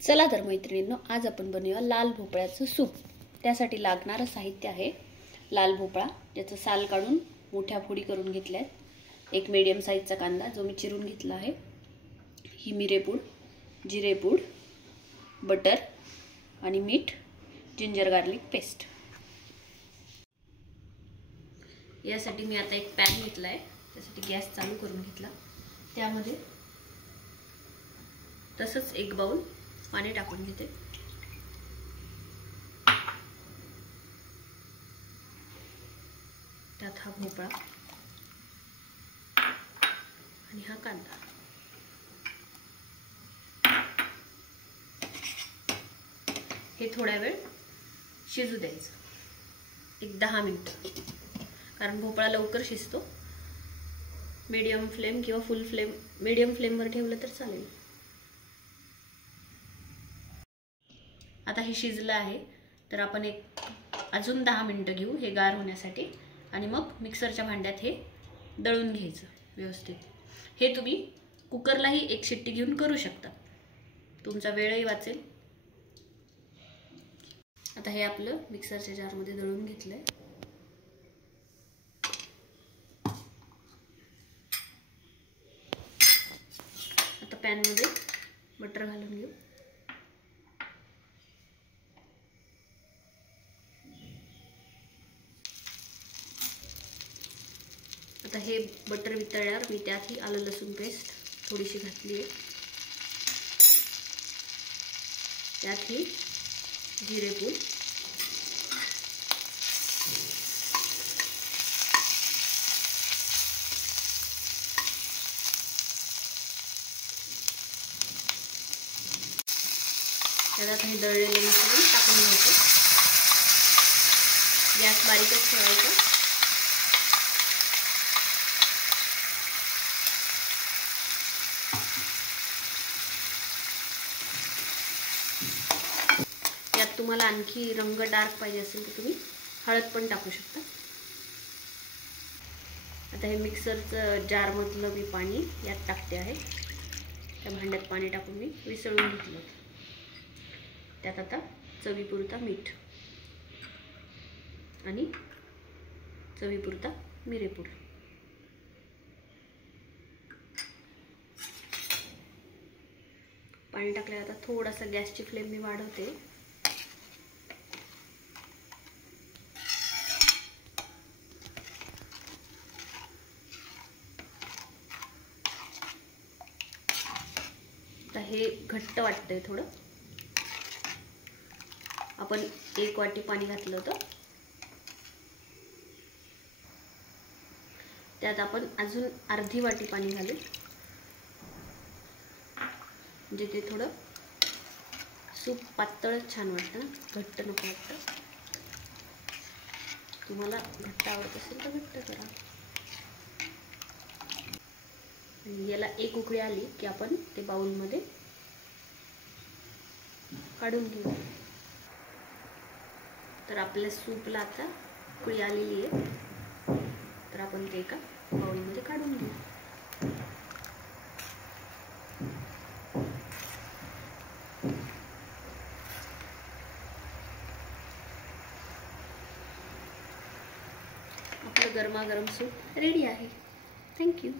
चला तर मैत्रिणींनो, आज आपण बनवूया लाल भोपळ्याचं सूप। त्यासाठी लागणारं साहित्य आहे लाल भोपळा, ज्याचं साल काढून मोठ्या फोडी करून घेतल्यात, एक मीडियम साईजचा कांदा जो मी चिरून घेतला आहे, ही मिरेपूड, जिरेपूड, बटर आणि मीठ, जिंजर गार्लिक पेस्ट। यासाठी मी आता एक पॅन घेतला आहे, त्यासाठी गॅस चालू करून घेतला, त्यामध्ये तसंच एक बाउल पाणी टाकून घेते। त्यात हा भोपळा आणि हा कांदा, हे थोडा वेळ शिजू द्यायचं, एक 10 मिनिट, कारण भोपळा लवकर शिजतो। मीडियम फ्लेम किंवा फुल फ्लेम, मीडियम फ्लेमवर ठेवलं तर चालेल। आता हे शिजलं आहे, तर आपण एक अजून 10 मिनिटं घेऊ हे गार होण्यासाठी, आणि मग मिक्सरच्या भांड्यात हे दळून घ्यायचं व्यवस्थित। हे तुम्ही कुकरलाही एक शिट्टी घेऊन करू शकता, तुमचा वेळही वाचेल। आता हे आपलं मिक्सरच्या जारमध्ये दळून घेतलंय। आता पॅनमध्ये बटर घालून घेऊ। आता हे बटर वितळल्यावर मी त्यात ही आलं लसूण पेस्ट थोडीशी घातली आहे, त्यात ही जिरेपूड, त्यात हे दळलेले मिश्रण टाकून घ्यायचं, गॅस बारीकच ठेवायचा। यात तुम्हाला आणखी रंग डार्क पाहिजे असेल तर तुम्ही हळद पण टाकू शकता। आता हे मिक्सरचं जार मधलं मी पाणी यात टाकते आहे, त्या भांड्यात पाणी टाकून मी विसळून घेतलं। त्यात आता चवीपुरता मीठ आणि चवीपुरता मिरेपूड, पाणी टाकल्यावर आता थोडासा गॅसची फ्लेम मी वाढवते। आता हे घट्ट वाटतंय थोडं, आपण 1 वाटी पाणी घातलं होतं, त्यात आपण अजून अर्धी वाटी पाणी घालू, म्हणजे ते थोडं सूप पातळ छान वाटतं, घट्ट नको वाटतं। तुम्हाला घट्ट आवडत असेल तर घट्ट करा। याला एक उकळी आली की आपण ते बाउलमध्ये काढून घेऊ। तर आपल्या सूपला आता उकळी आलेली आहे, तर आपण ते एका बाउलमध्ये काढून घेऊ। आपलं गरमागरम सूप रेडी आहे। थँक्यू।